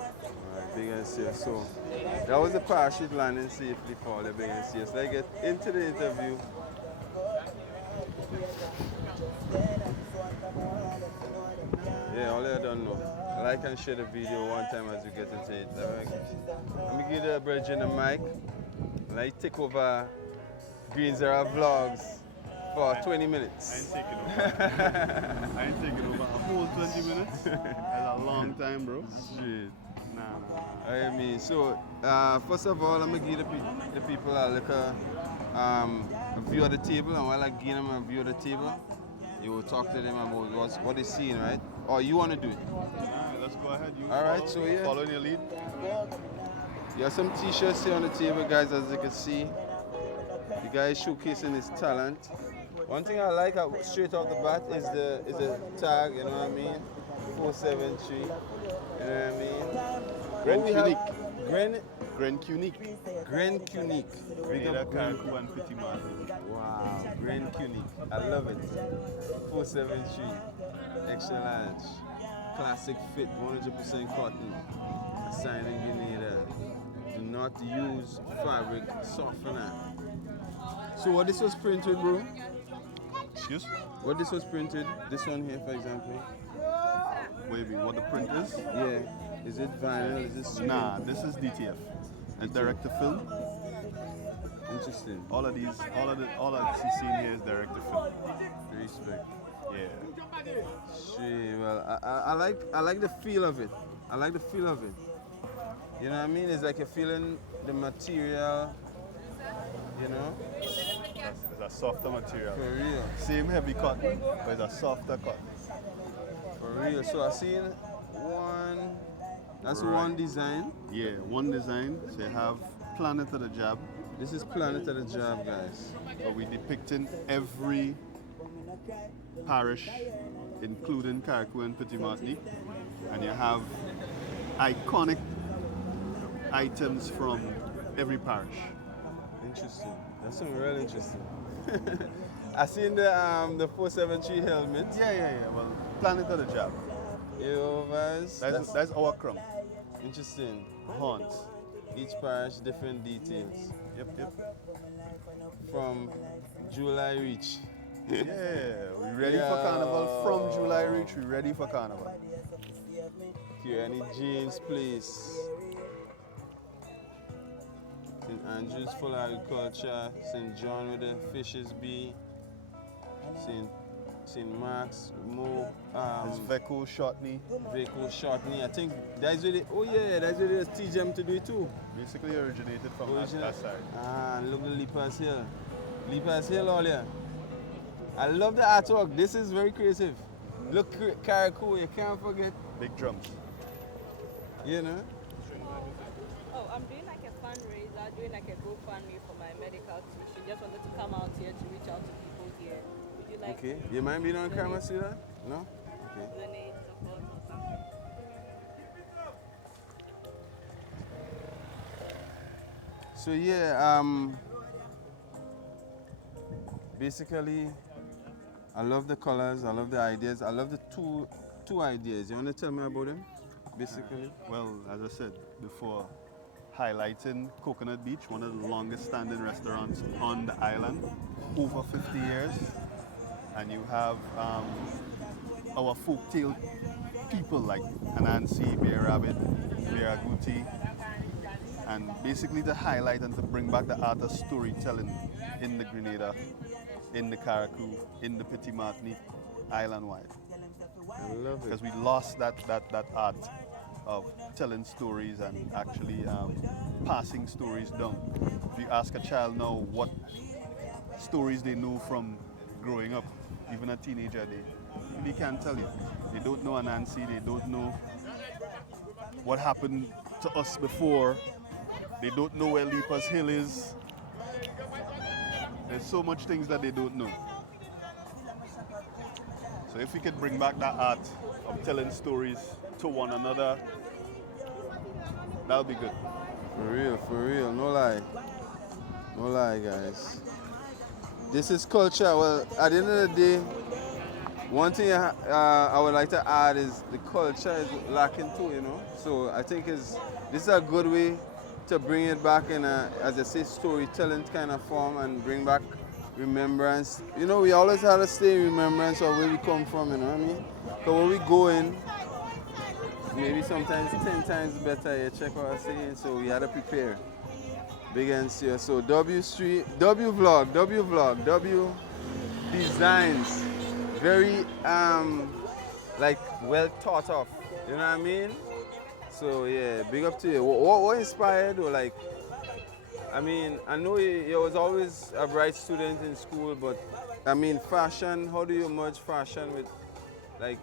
Alright, big and serious. So that was the parachute landing safely for the big and serious. Let's get into the interview. Yeah, all I don't know. Like and share the video one time as we get into it. Alright. Let me give the bridge in the mic. Like take over Greenzera Vlogs for 20 minutes. I ain't taking over. I ain't taking over a whole 20 minutes. That's a long time, bro. Shit. Nah. I mean, so first of all, I'm gonna give the people a look a view of the table, and while I give them a view of the table, you will talk to them about what they're seeing, right? Or you want to do it? Nah, let's go ahead. You All right, so yeah. Following your lead. You have some t-shirts here on the table, guys, as you can see. The guy is showcasing his talent. One thing I like straight off the bat is the tag, you know what I mean? 473, you know what I mean? Grencuniq. Grencuniq. Grencuniq. Grenada, Caribou, and Petit Martin. Wow, Grencuniq. I love it. 473, extra large, classic fit, 100% cotton. Signing Grenada. Do not use fabric softener. So what this was printed, bro? Excuse? What this was printed? This one here, for example. Wait, what the print is? Yeah. Is it vinyl? Is it screen? Nah, this is DTF. It's direct to film. Interesting. All that you see here is direct to film. Respect. Yeah. Shit, well, I like the feel of it. I like the feel of it. You know what I mean? It's like you're feeling the material, you know? It's a softer material. For real. Same heavy cotton, but it's a softer cotton. For real. So I seen one, that's Right. one design. Yeah, one design. So you have Planet of the Jab. This is Planet of the Job, guys. But we're depicting every parish, including Caribou and Petit Martinique. And you have iconic items from every parish. Interesting. That's something real interesting. I seen the 473 helmet. Yeah. Well, Planet of the Jab. Yo, guys. That's our crumb. Interesting. Horns. Each parish, different details. Yep. From July Reach. Yeah, we ready for carnival. From July Reach, we ready for carnival. Here, any James Place. St. Andrews for agriculture. St. John with the fishes be. St. Mark's, Mo. It's Veco Shotney. Vehicle Shortney. I think that's really, that's really teach them to do it too. Basically originated from that side. And look at Leapers Hill. Leapers Hill all here. I love the artwork. This is very creative. Look, Caribou, you can't forget. Big drums. You know? Oh, I'm doing like a fundraiser, doing like a GoFundMe for my medical tuition. Just wanted to come out here to reach out to people here. Would you like Okay. to You mind being on camera, see that? No? Okay. donate support or something? So yeah, basically, I love the colors, I love the ideas, I love the two ideas. You want to tell me about them? Basically. Well, as I said before, highlighting Coconut Beach, one of the longest standing restaurants on the island, over 50 years. And you have our folktale people like Anansi, Bear Rabbit, Bear Agouti, and basically to highlight and to bring back the art of storytelling in the Grenada, in the Caribou, in the Petit Martinique, island-wide. I love it. Because we lost that art of telling stories and actually passing stories down. If you ask a child now what stories they know from growing up, even a teenager, they can't tell you. They don't know Anansi, they don't know what happened to us before, they don't know where Leapers Hill is. There's so much things that they don't know. So if we could bring back that art of telling stories to one another, that would be good. For real, no lie, guys. This is culture. Well, at the end of the day, One thing I would like to add is the culture is lacking too, you know. So I think this is a good way to bring it back in a, as I say, storytelling kind of form and bring back remembrance. You know, we always had to stay in remembrance of where we come from, you know what I mean? Because when we go in, maybe sometimes 10 times better, you check what I'm saying, so we had to prepare. Big and serious. So W Street, W Vlog, W Designs. Very like well thought of. You know what I mean? So yeah, big up to you. What inspired or like? I mean, I know you was always a bright student in school, but I mean, fashion. How do you merge fashion with like,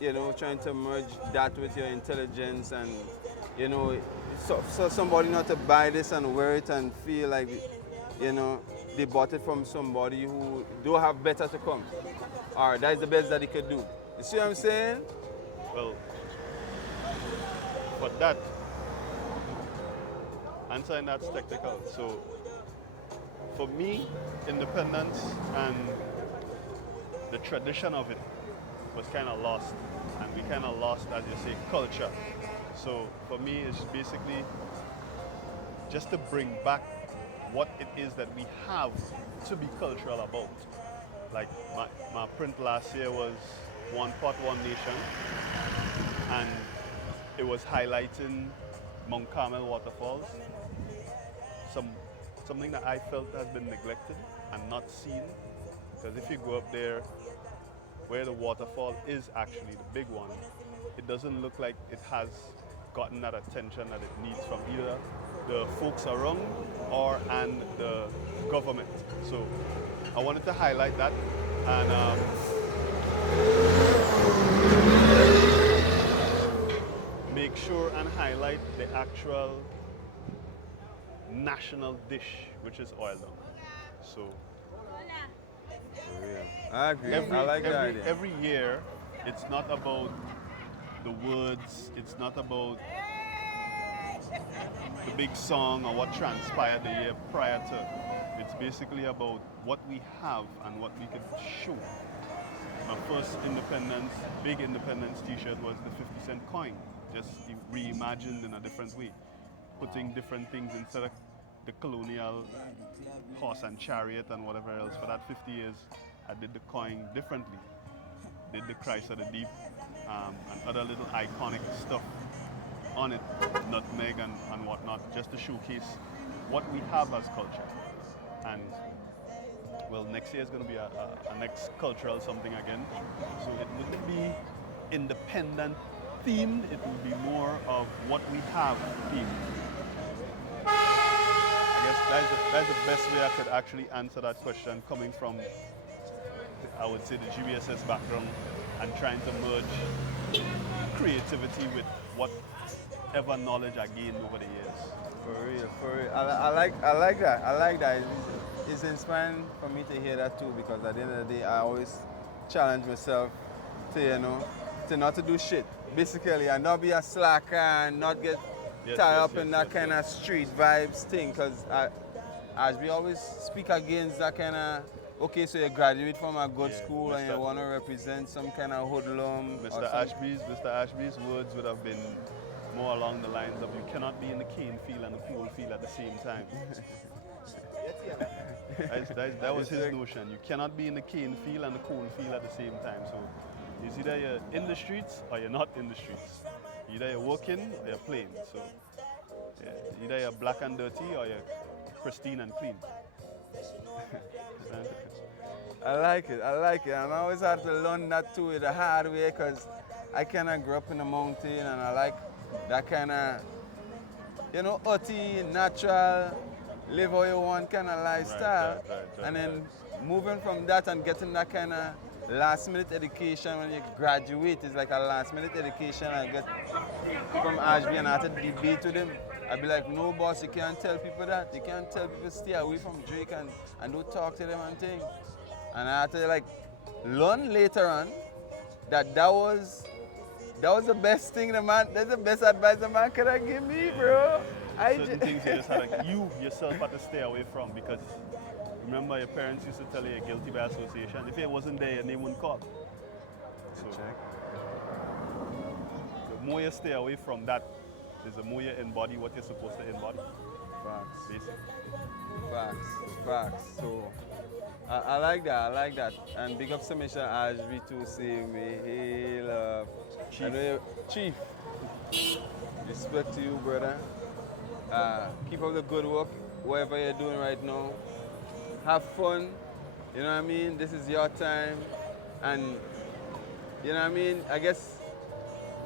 you know, trying to merge that with your intelligence and, you know, so somebody not to buy this and wear it and feel like, you know, they bought it from somebody who do have better to come. Or that's the best that they could do. You see what I'm saying? Well, for that, answering that's technical. So for me, independence and the tradition of it was kind of lost. And we kind of lost, as you say, culture. So for me, it's basically just to bring back what it is that we have to be cultural about. Like my print last year was One Pot, One Nation, and it was highlighting Mount Carmel waterfalls, something that I felt has been neglected and not seen. Because if you go up there, where the waterfall is actually the big one, it doesn't look like it has gotten that attention that it needs from either the folks around and the government. So I wanted to highlight that and make sure and highlight the actual national dish, which is oil dog. So I agree. I like that idea. every year, it's not about the words, it's not about the big song or what transpired the year prior to. It's basically about what we have and what we can show. My first big independence t-shirt was the 50-cent coin, just reimagined in a different way, putting different things instead of the colonial horse and chariot and whatever else. For that 50 years, I did the coin differently. Did the Christ of the Deep and other little iconic stuff on it, nutmeg and whatnot, just to showcase what we have as culture. And well, next year is going to be a next cultural something again. So it wouldn't be independent themed, it will be more of what we have themed. I guess that's the best way I could actually answer that question, coming from, I would say, the GBSS background and trying to merge creativity with whatever knowledge I gained over the years. For real. I like that. I like that. It's inspiring for me to hear that too, because at the end of the day, I always challenge myself to, you know, to not to do shit, basically, and not be a slacker and not get tied up in that kind of street vibes thing, because as we always speak against that kind of, okay, so you graduate from a good school and you want to represent some kind of hoodlum. Mr. Ashby's words would have been more along the lines of, you cannot be in the cane field and the coal field at the same time. That was his notion. You cannot be in the cane field and the coal field at the same time. So it's either you're in the streets or you're not in the streets. Either you're working or you're playing. So yeah, either you're black and dirty or you're pristine and clean. I like it. And I always had to learn that too the hard way, because I kind of grew up in the mountain and I like that kind of, you know, earthy, natural, live how you want kind of lifestyle. Right, and then moving from that and getting that kind of last minute education when you graduate is like a last minute education. I get from Ashby and I had to debate with him. I'd be like, no boss, you can't tell people that. You can't tell people stay away from Drake and don't talk to them and things. And I had to like learn later on that was the best thing that's the best advice the man could have given me, bro. Certain things you just had to, you yourself had to stay away from, because remember your parents used to tell you you're guilty by association. If it wasn't there, your name wouldn't call. So Check. the more you stay away from that, is the more you embody what you're supposed to embody, Facts. basically. Facts. So I like that. I like that. And big up Submission Ashby to say we hail Chief. I know Chief. Respect to you, brother. Keep up the good work, whatever you're doing right now. Have fun. You know what I mean? This is your time. And you know what I mean? I guess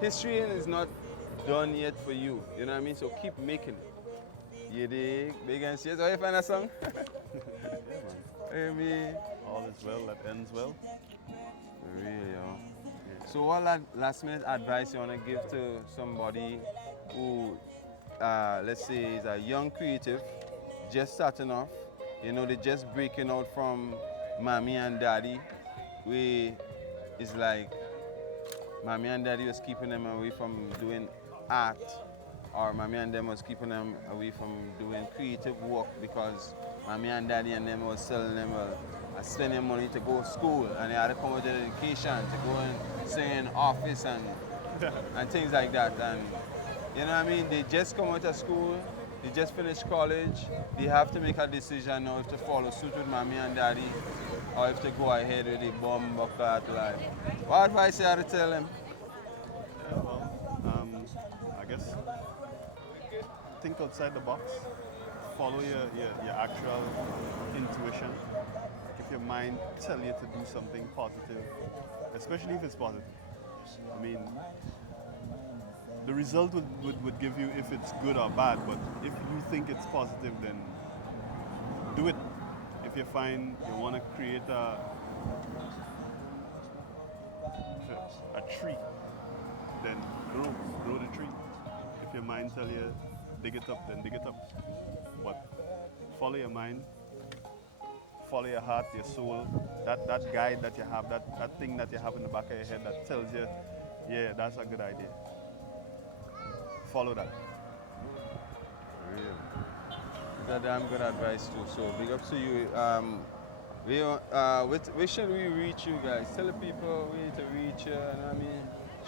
history is not done yet for you. You know what I mean? So keep making it. You dig? Big and serious. How you find that song? Yeah, man. Hey, me. All is well that ends well. For real, yo. So what last minute advice you want to give to somebody who, let's say, is a young creative, just starting off, you know, they're just breaking out from mommy and daddy, where it's like mommy and daddy was keeping them away from doing art, or mommy and them was keeping them away from doing creative work because mommy and daddy and them was selling them spending money to go to school, and they had to come with education to go and sing in office and things like that. And you know what I mean? They just come out of school, they just finished college, they have to make a decision now if to follow suit with mommy and daddy or if to go ahead with the bomb bucket life. What advice you have to tell them? Yeah, well, I guess think outside the box. Follow your actual intuition. If your mind tell you to do something positive, especially if it's positive. I mean, the result would give you if it's good or bad, but if you think it's positive, then do it. If you find you want to create a tree, then grow the tree. If your mind tell you dig it up, then dig it up. But follow your mind, follow your heart, your soul, that guide that you have, that thing that you have in the back of your head that tells you, yeah, that's a good idea. Follow that. Real. That's a damn good advice too. So big up to you. Where should we reach you guys? Tell the people where to reach you. You know what I mean?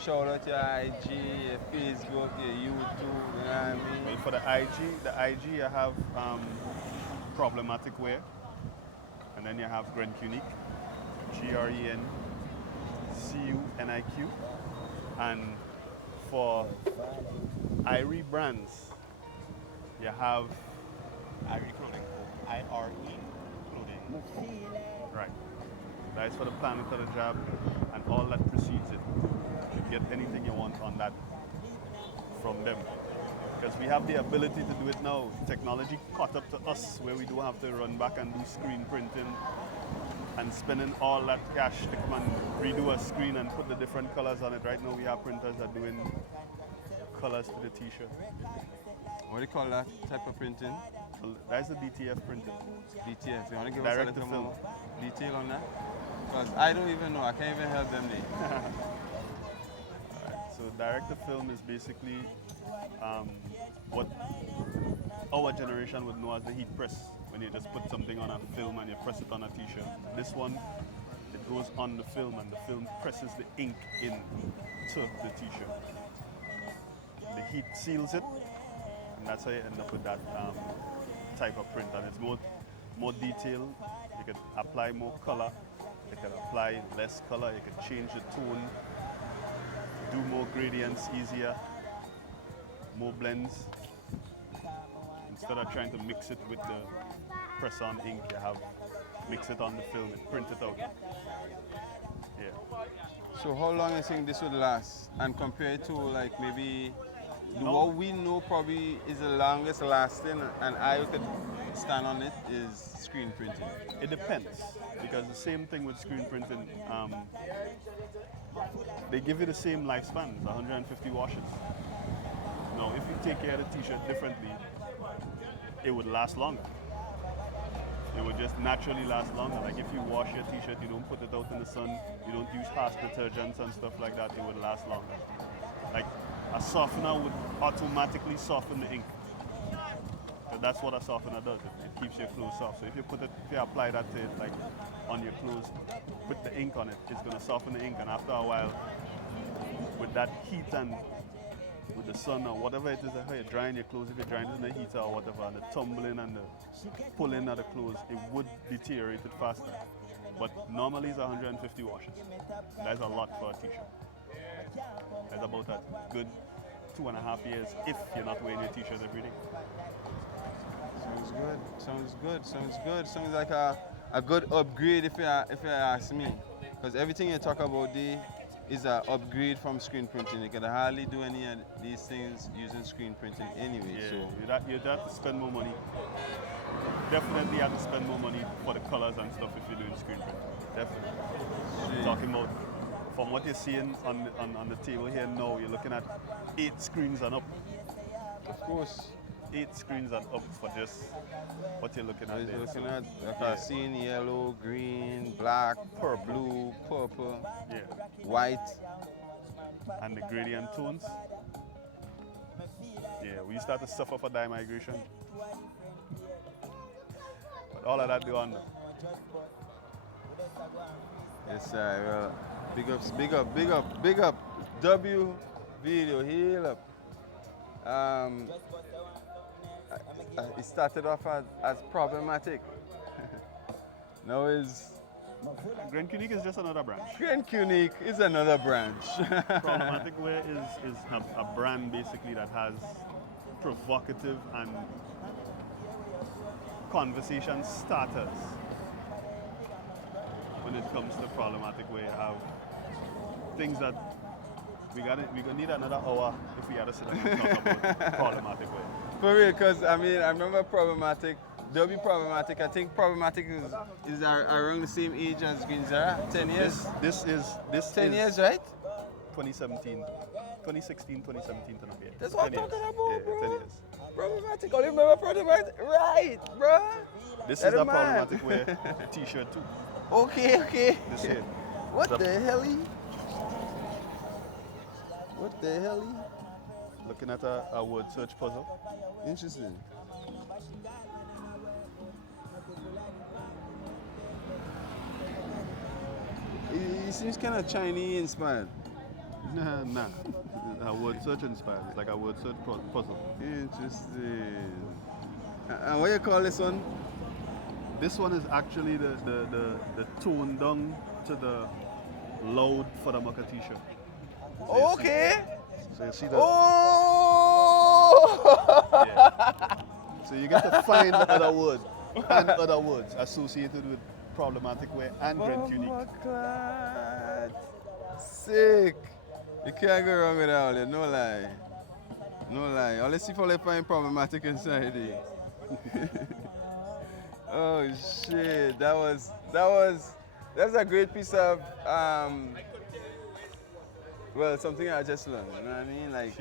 Shout out your IG, your Facebook, your YouTube. You know what I mean? Well, for the IG you have Problematic Wear, and then you have Grencuniq, Grencuniq, and for Irie brands, you have Irie Clothing. IRE Clothing. right. That is for the planet of the job and all that precedes it. You can get anything you want on that from them. Because we have the ability to do it now. Technology caught up to us where we don't have to run back and do screen printing and spending all that cash to come and redo a screen and put the different colors on it. Right now we have printers that are doing colors to the t-shirt. What do you call that type of printing? That's the DTF printing. DTF. You want to give Direct us a to little film. more detail on that? Because I don't even know. I can't even help them there. So direct to film is basically what our generation would know as the heat press, when you just put something on a film and you press it on a t-shirt. This one, it goes on the film and the film presses the ink into the t-shirt. The heat seals it, and that's how you end up with that type of print. And it's more detailed. You can apply more color. You can apply less color. You can change the tone. Do more gradients easier. More blends. Instead of trying to mix it with the press-on ink, you have mix it on the film and print it out. Yeah. So how long you think this would last? And compared to like maybe No. what we know probably is the longest lasting and I could stand on it is screen printing. It depends, because the same thing with screen printing, they give you the same lifespan, it's 150 washes. Now, if you take care of the t-shirt differently, it would last longer. It would just naturally last longer. Like if you wash your t-shirt, you don't put it out in the sun, you don't use harsh detergents and stuff like that, it would last longer. Like a softener would automatically soften the ink. So that's what a softener does. It keeps your clothes soft. So if you apply that to it, like on your clothes, put the ink on it, it's gonna soften the ink, and after a while, with that heat and with the sun or whatever it is that how you're drying your clothes, if you're drying it in the heater or whatever, and the tumbling and the pulling of the clothes, it would deteriorate it faster. But normally it's 150 washes. That's a lot for a t-shirt. That's about a good 2.5 years if you're not wearing your t-shirt every day. Sounds good. Sounds good. Sounds good. Sounds like a good upgrade if you ask me. Because everything you talk about there is an upgrade from screen printing. You can hardly do any of these things using screen printing anyway. Yeah, So you'd have to spend more money. Definitely have to spend more money for the colors and stuff if you're doing screen printing. Definitely. I'm talking about, from what you're seeing on the table here now, you're looking at 8 screens and up. of course, 8 screens and up for just what you're looking at you're there. looking So, at like yeah. I've seen yellow, green, black, blue, purple, yeah. white. And the gradient tones. Yeah, we start to suffer for dye migration. But all of that gone now. Yes, sir. Well, big ups, big up, big up, big up. W video, heal up. It started off as problematic. Now is Grencuniq is just another branch. Grencuniq is another branch. Problematic Wear is a brand basically that has provocative and conversation starters. When it comes to Problematic Wear, you have things that we're gonna need another hour if we had to sit down and talk about Problematic Wear. For real, because I mean, I remember Problematic, Problematic. I think Problematic is around the same age as Green Zara, 10 years. This 10 is years, right? 2017, 2016, 2017 to now. Yeah. That's what I'm 10 years. talking about, Yeah, bro. 10 years. Problematic. Only remember Problematic. Right, bro. This That is the man. Problematic Wear t-shirt too. Okay. This here. What the hell? What the hell? Looking at a word search puzzle. Interesting. It seems kind of Chinese inspired. Nah. A word search inspired. It's like a word search puzzle. Interesting. And what you call this one? This one is actually the tone down to the loud for the Mucka t-shirt. So you Okay. So you see the. Oh! Yeah. So you get to find the other word and other words associated with Problematic Wear and Grencuniq. Sick. You can't go wrong with all that, no lie. No lie. Unless you find Problematic inside it. Oh shit. That's a great piece of well, something I just learned. You know what I mean? Like